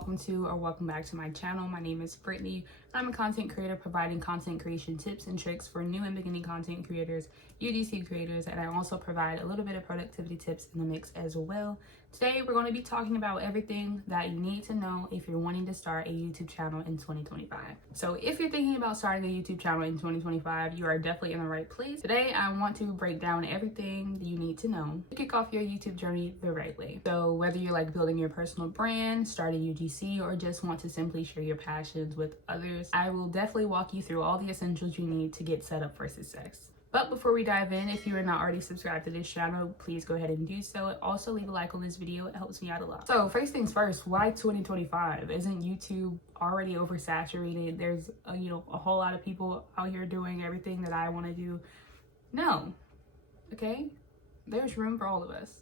welcome to or welcome back to my channel. My name is Brittany. I'm a content creator providing content creation tips and tricks for new and beginning content creators, UGC creators, and I also provide a little bit of productivity tips in the mix as well. Today, we're going to be talking about everything that you need to know if you're wanting to start a YouTube channel in 2025. So if you're thinking about starting a YouTube channel in 2025, you are definitely in the right place. Today, I want to break down everything you need to know to kick off your YouTube journey the right way. So whether you're like building your personal brand, starting UGC, or just want to simply share your passions with others, I will definitely walk you through all the essentials you need to get set up for success. But before we dive in, if you are not already subscribed to this channel, please go ahead and do so. Also leave a like on this video, it helps me out a lot. So first things first, why 2025? Isn't YouTube already oversaturated? There's a whole lot of people out here doing everything that I want to do. No, okay? There's room for all of us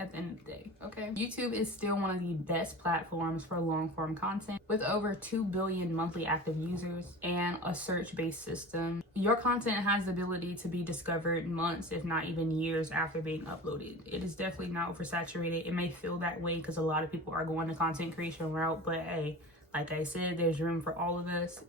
at the end of the day, okay? YouTube is still one of the best platforms for long form content with over 2 billion monthly active users and a search-based system. Your content has the ability to be discovered months, if not even years after being uploaded. It is definitely not oversaturated. It may feel that way because a lot of people are going the content creation route, but hey, like I said, there's room for all of us.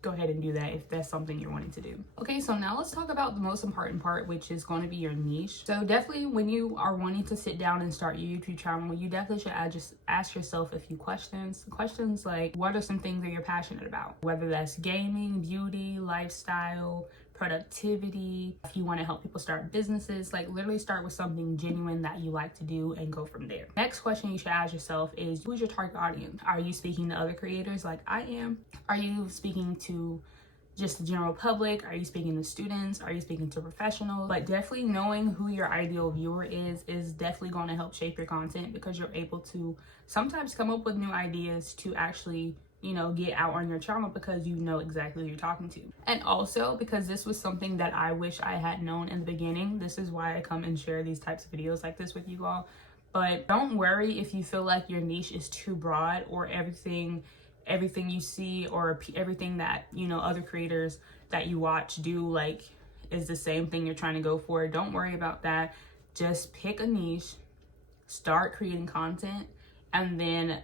Go ahead and do that if that's something you're wanting to do. Okay, so now let's talk about the most important part, which is going to be your niche. So definitely when you are wanting to sit down and start your YouTube channel, you definitely should just ask yourself a few questions. Questions like, what are some things that you're passionate about? Whether that's gaming, beauty, lifestyle, productivity. If you want to help people start businesses, like literally start with something genuine that you like to do and go from there. Next question you should ask yourself is, who's your target audience? Are you speaking to other creators like I am? Are you speaking to just the general public? Are you speaking to students? Are you speaking to professionals? But definitely knowing who your ideal viewer is definitely going to help shape your content, because you're able to sometimes come up with new ideas to actually get out on your channel because you know exactly who you're talking to. And also, because this was something that I wish I had known in the beginning, this is why I come and share these types of videos like this with you all. But don't worry if you feel like your niche is too broad, or everything you see or everything that other creators that you watch do like is the same thing you're trying to go for. Don't worry about that. Just pick a niche, start creating content, and then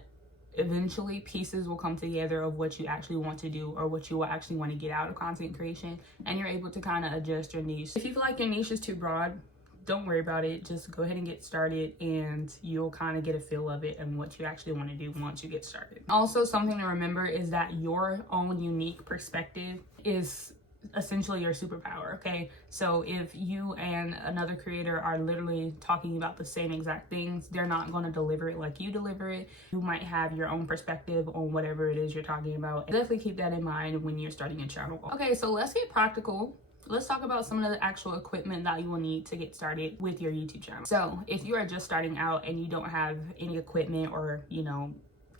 eventually pieces will come together of what you actually want to do or what you will actually want to get out of content creation, and you're able to kind of adjust your niche. If you feel like your niche is too broad, don't worry about it. Just go ahead and get started, and you'll kind of get a feel of it and what you actually want to do once you get started. Also, something to remember is that your own unique perspective is essentially your superpower, okay? So if you and another creator are literally talking about the same exact things, they're not going to deliver it like you deliver it. You might have your own perspective on whatever it is you're talking about. Definitely keep that in mind when you're starting a channel. Okay, so let's get practical. Let's talk about some of the actual equipment that you will need to get started with your YouTube channel. So if you are just starting out and you don't have any equipment or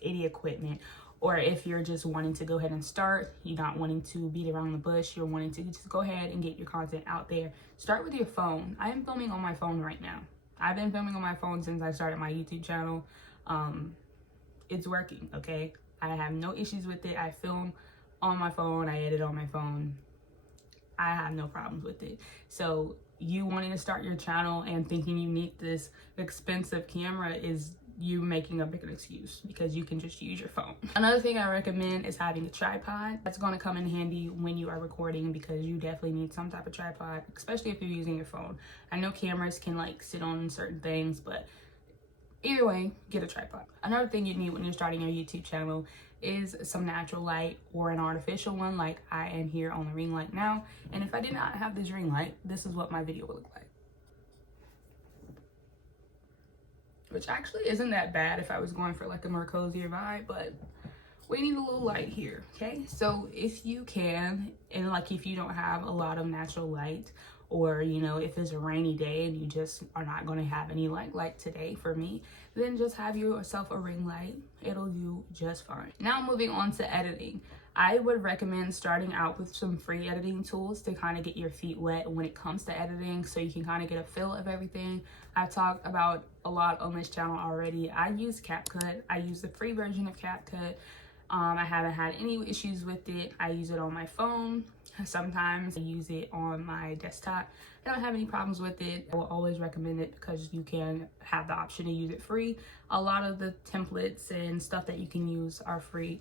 any equipment, or if you're just wanting to go ahead and start, you're not wanting to beat around the bush, you're wanting to just go ahead and get your content out there, start with your phone. I am filming on my phone right now. I've been filming on my phone since I started my YouTube channel. It's working, okay? I have no issues with it. I film on my phone, I edit on my phone. I have no problems with it. So you wanting to start your channel and thinking you need this expensive camera is you making a big excuse, because you can just use your phone. Another thing I recommend is having a tripod. That's going to come in handy when you are recording, because you definitely need some type of tripod, especially if you're using your phone. I know cameras can like sit on certain things, but either way, get a tripod. Another thing you need when you're starting your YouTube channel is some natural light or an artificial one, like I am here on the ring light now. And if I did not have this ring light, this is what my video would look like. Which actually isn't that bad if I was going for like a more cozier vibe, but we need a little light here, okay? So if you can, and like if you don't have a lot of natural light, or if it's a rainy day and you just are not going to have any light like today for me, then just have yourself a ring light. It'll do just fine. Now moving on to editing. I would recommend starting out with some free editing tools to kind of get your feet wet when it comes to editing, so you can kind of get a feel of everything. I've talked about a lot on this channel already. I use CapCut. I use the free version of CapCut. I haven't had any issues with it. I use it on my phone. Sometimes I use it on my desktop. I don't have any problems with it. I will always recommend it because you can have the option to use it free. A lot of the templates and stuff that you can use are free,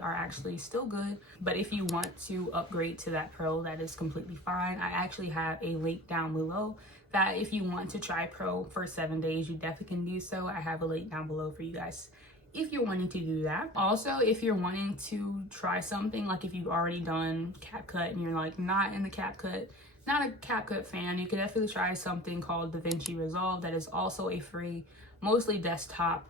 are actually still good. But if you want to upgrade to that Pro, that is completely fine. I actually have a link down below that if you want to try Pro for 7 days, you definitely can do so. I have a link down below for you guys if you're wanting to do that. Also, if you're wanting to try something, like if you've already done CapCut and you're like not in the CapCut, not a CapCut fan, you can definitely try something called DaVinci Resolve. That is also a free, mostly desktop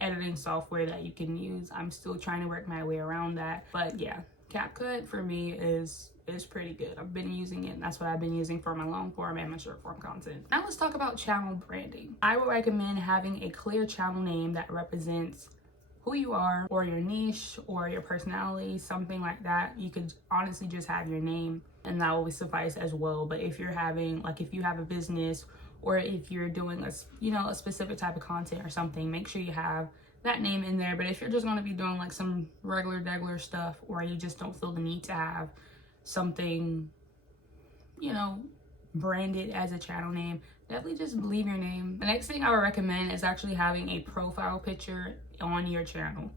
editing software that you can use. I'm still trying to work my way around that, but yeah, CapCut for me is pretty good. I've been using it, and that's what I've been using for my long form and my short form content. Now let's talk about channel branding. I would recommend having a clear channel name that represents who you are, or your niche, or your personality, something like that. You could honestly just have your name and that will suffice as well. But if you're having, like, if you have a business, or if you're doing a specific type of content or something, make sure you have that name in there. But if you're just going to be doing like some regular stuff, or you just don't feel the need to have something, branded as a channel name, definitely just leave your name. The next thing I would recommend is actually having a profile picture on your channel.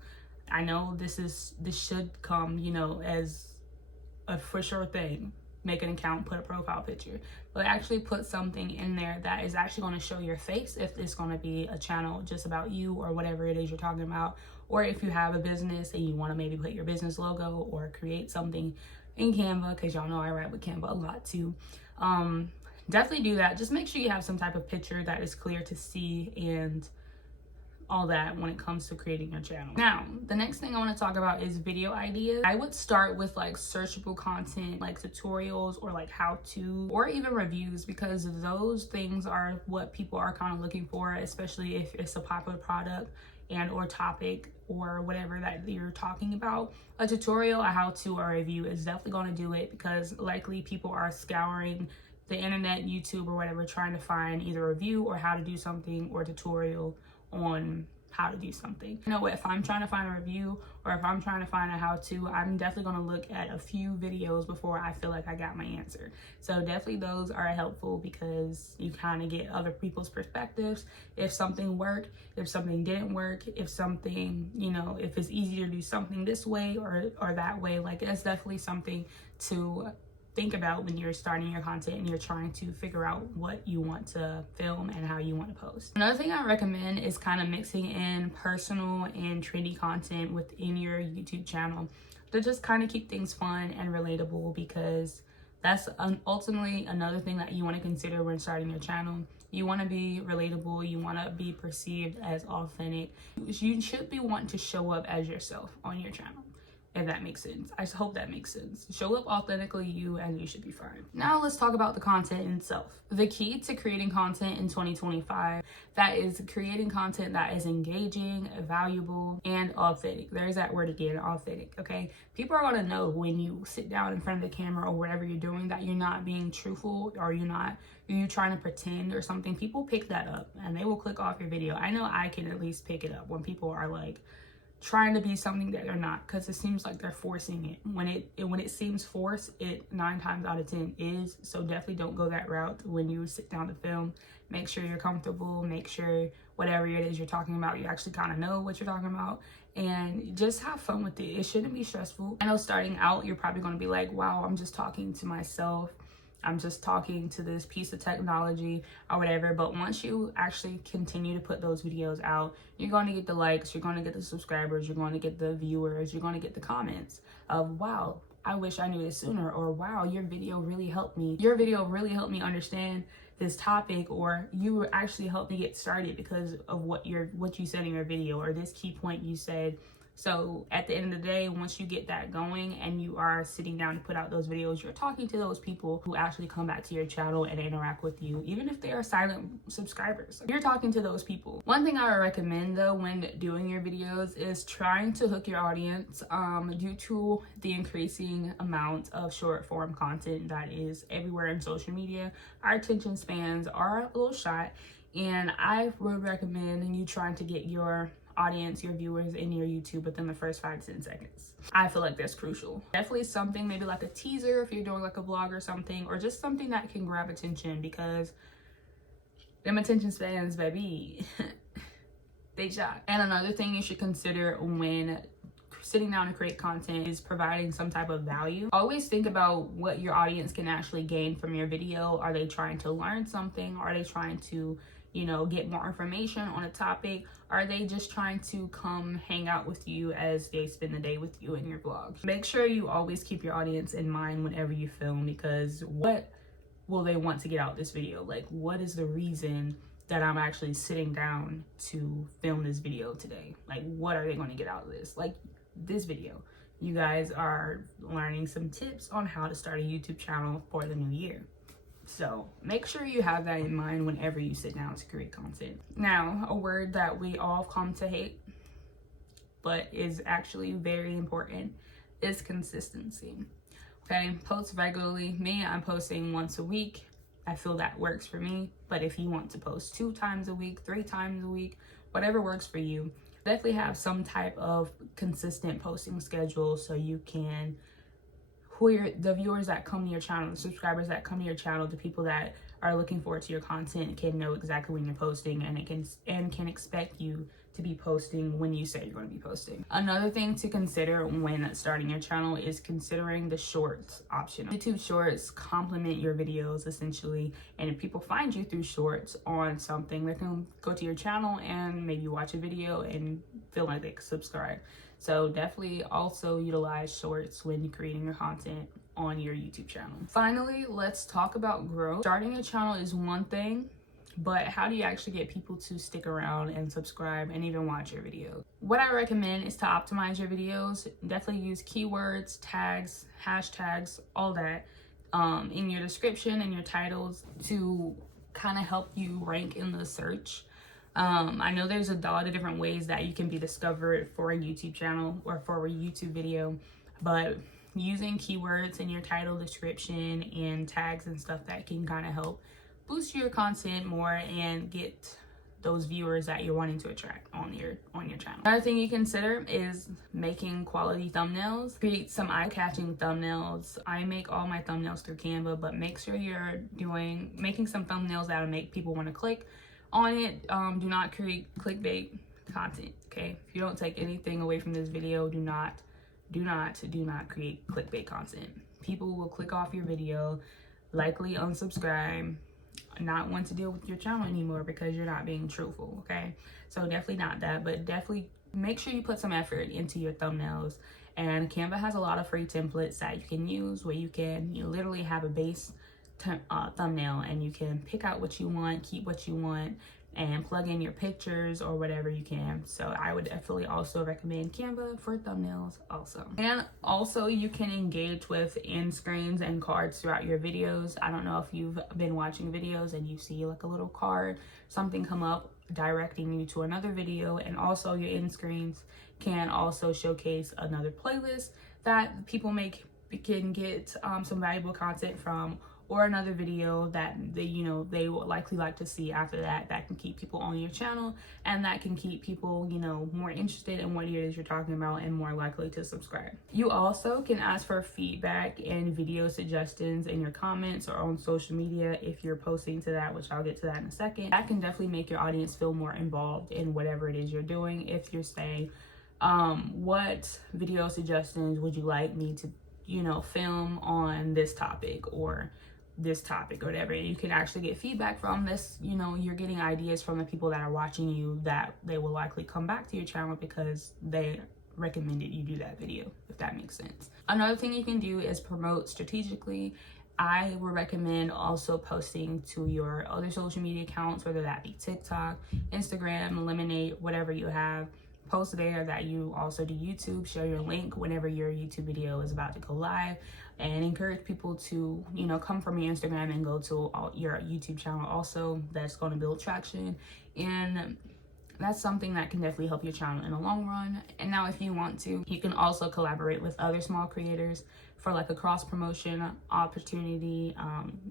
I know this should come, as a for sure thing. Make an account, put a profile picture, but actually put something in there that is actually going to show your face if it's going to be a channel just about you or whatever it is you're talking about. Or if you have a business and you want to maybe put your business logo or create something in Canva, because y'all know I write with Canva a lot too. Definitely do that. Just make sure you have some type of picture that is clear to see and all that when it comes to creating your channel. Now, the next thing I want to talk about is video ideas. I would start with like searchable content, like tutorials or like how to, or even reviews, because those things are what people are kind of looking for, especially if it's a popular product and or topic or whatever that you're talking about. A tutorial, a how-to, or a review is definitely going to do it, because likely people are scouring the internet, YouTube, or whatever, trying to find either a review or how to do something, or a tutorial on how to do something. If I'm trying to find a review or if I'm trying to find a how-to, I'm definitely going to look at a few videos before I feel like I got my answer. So definitely those are helpful, because you kind of get other people's perspectives. If something worked, if something didn't work, if something, if it's easier to do something this way or that way, like that's definitely something to think about when you're starting your content and you're trying to figure out what you want to film and how you want to post. Another thing I recommend is kind of mixing in personal and trendy content within your YouTube channel to just kind of keep things fun and relatable, because that's ultimately another thing that you want to consider when starting your channel. You want to be relatable, you want to be perceived as authentic. You should be wanting to show up as yourself on your channel, if that makes sense. I hope that makes sense. Show up authentically you, and you should be fine. Now let's talk about the content itself. The key to creating content in 2025, that is creating content that is engaging, valuable, and authentic. There's that word again, authentic, okay? People are gonna know when you sit down in front of the camera or whatever you're doing that you're not being truthful, or you're trying to pretend or something. People pick that up and they will click off your video. I know I can at least pick it up when people are like trying to be something that they're not, because it seems like they're forcing it. When it seems forced, it 9 times out of 10 is. So definitely don't go that route when you sit down to film. Make sure you're comfortable, make sure whatever it is you're talking about, you actually kind of know what you're talking about, and just have fun with it. It shouldn't be stressful. I know starting out, you're probably going to be like, wow, I'm just talking to myself, I'm just talking to this piece of technology or whatever. But once you actually continue to put those videos out, you're going to get the likes, you're going to get the subscribers, you're going to get the viewers, you're going to get the comments of, wow, I wish I knew this sooner, or wow, your video really helped me. Your video really helped me understand this topic, or you actually helped me get started because of what you said in your video, or this key point you said. So at the end of the day, once you get that going and you are sitting down to put out those videos, you're talking to those people who actually come back to your channel and interact with you, even if they are silent subscribers. You're talking to those people. One thing I would recommend though when doing your videos is trying to hook your audience. Due to the increasing amount of short form content that is everywhere in social media, our attention spans are a little short, and I would recommend you trying to get your audience, your viewers in your YouTube within the first 5 to 10 seconds. I feel like that's crucial. Definitely something, maybe like a teaser if you're doing like a vlog or something, or just something that can grab attention, because them attention spans, baby, they shot. And another thing you should consider when sitting down to create content is providing some type of value. Always think about what your audience can actually gain from your video. Are they trying to learn something? Are they trying to, you know, get more information on a topic? Are they just trying to come hang out with you as they spend the day with you in your vlog? Make sure you always keep your audience in mind whenever you film, because what will they want to get out this video? Like, what is the reason that I'm actually sitting down to film this video today? Like, what are they going to get out of this? Like this video, you guys are learning some tips on how to start a YouTube channel for the new year. So make sure you have that in mind whenever you sit down to create content. Now, a word that we all come to hate, but is actually very important, is consistency. Okay, post regularly. Me, I'm posting once a week. I feel that works for me. But if you want to post 2 times a week, 3 times a week, whatever works for you, definitely have some type of consistent posting schedule so you can, the viewers that come to your channel, the subscribers that come to your channel, the people that are looking forward to your content can know exactly when you're posting, and can expect you to be posting when you say you're going to be posting. Another thing to consider when starting your channel is considering the shorts option. YouTube shorts complement your videos essentially, and if people find you through shorts on something, they can go to your channel and maybe watch a video and feel like they could subscribe. So definitely also utilize shorts when creating your content on your YouTube channel. Finally, let's talk about growth. Starting a channel is one thing, but how do you actually get people to stick around and subscribe and even watch your videos? What I recommend is to optimize your videos. Definitely use keywords, tags, hashtags, all that in your description and your titles to kind of help you rank in the search. I know there's a lot of different ways that you can be discovered for a YouTube channel or for a YouTube video, but using keywords in your title, description, and tags and stuff, that can kind of help boost your content more and get those viewers that you're wanting to attract on your channel. Another thing you consider is making quality thumbnails. Create some eye-catching thumbnails. I make all my thumbnails through Canva, but make sure you're making some thumbnails that'll make people want to click on it. Do not create clickbait content, okay? If you don't take anything away from this video, do not create clickbait content. People will click off your video, likely unsubscribe, not want to deal with your channel anymore because you're not being truthful, okay? So definitely not that, but definitely make sure you put some effort into your thumbnails. And Canva has a lot of free templates that you can use where you can literally have a base thumbnail, and you can pick out what you want, keep what you want, and plug in your pictures or whatever you can. So I would definitely also recommend Canva for thumbnails also. And also you can engage with end screens and cards throughout your videos. I don't know if you've been watching videos and you see like a little card, something come up directing you to another video, and also your end screens can also showcase another playlist that people can get some valuable content from, or another video that they would likely like to see after that can keep people on your channel, and that can keep people more interested in what it is you're talking about and more likely to subscribe. You also can ask for feedback and video suggestions in your comments or on social media if you're posting to that, which I'll get to that in a second. That can definitely make your audience feel more involved in whatever it is you're doing. If you're saying, what video suggestions would you like me to film on this topic or this topic or whatever, and you can actually get feedback from this. You're getting ideas from the people that are watching you, that they will likely come back to your channel because they recommended you do that video, if that makes sense. Another thing you can do is promote strategically. I would recommend also posting to your other social media accounts, whether that be TikTok, Instagram, Lemonade, whatever you have. Post there that you also do YouTube. Share your link whenever your YouTube video is about to go live, and encourage people to come from your Instagram and go to your YouTube channel also. That's going to build traction, and that's something that can definitely help your channel in the long run. And now if you want to, you can also collaborate with other small creators for like a cross promotion opportunity.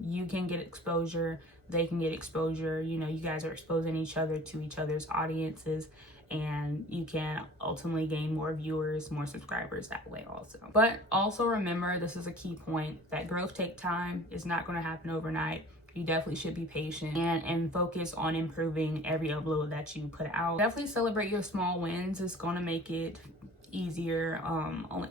You can get exposure, they can get exposure. You guys are exposing each other to each other's audiences, and you can ultimately gain more viewers, more subscribers that way also. But also remember, this is a key point, that growth takes time. It's not going to happen overnight. You definitely should be patient and focus on improving every upload that you put out. Definitely celebrate your small wins. It's going to make it easier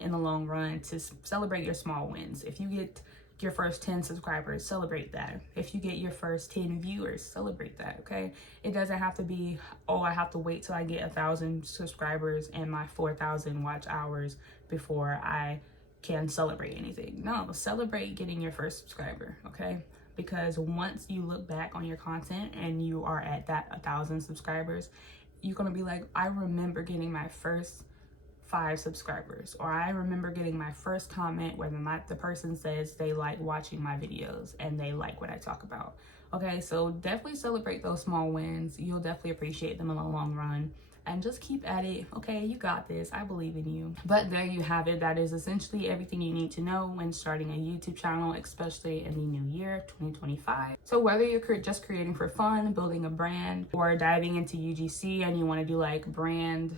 in the long run to celebrate your small wins. If you get your first 10 subscribers, celebrate that. If you get your first 10 viewers, celebrate that, okay? It doesn't have to be, oh, I have to wait till I get 1,000 subscribers and my 4,000 watch hours before I can celebrate anything. No, celebrate getting your first subscriber, okay? Because once you look back on your content and you are at that 1,000 subscribers, you're gonna be like, I remember getting my first 5 subscribers, or I remember getting my first comment where the person says they like watching my videos and they like what I talk about. Okay, so definitely celebrate those small wins. You'll definitely appreciate them in the long run, and just keep at it. Okay, you got this. I believe in you. But there you have it. That is essentially everything you need to know when starting a YouTube channel, especially in the new year 2025. So whether you're just creating for fun, building a brand, or diving into UGC and you want to do like brand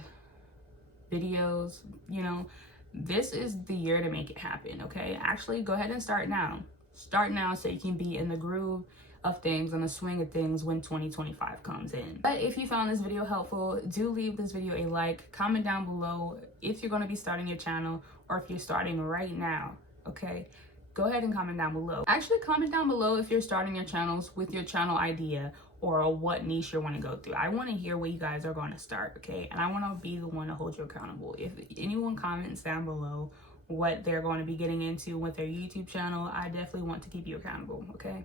videos, you know, this is the year to make it happen. Okay, actually go ahead and start now. Start now so you can be in the groove of things and the swing of things when 2025 comes in. But if you found this video helpful, do leave this video a like, comment down below if you're going to be starting your channel or if you're starting right now. Okay, go ahead and comment down below. Actually, comment down below if you're starting your channels with your channel idea or what niche you want to go through. I want to hear what you guys are going to start, okay? And I want to be the one to hold you accountable. If anyone comments down below what they're going to be getting into with their YouTube channel, I definitely want to keep you accountable, okay?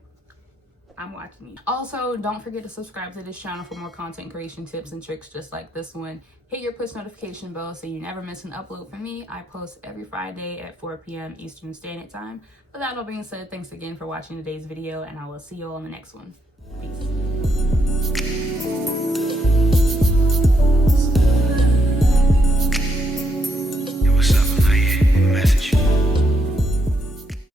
I'm watching you. Also, don't forget to subscribe to this channel for more content creation tips and tricks just like this one. Hit your push notification bell so you never miss an upload from me. I post every Friday at 4 p.m. Eastern Standard Time. With that all being said, thanks again for watching today's video, and I will see you all in the next one. Peace.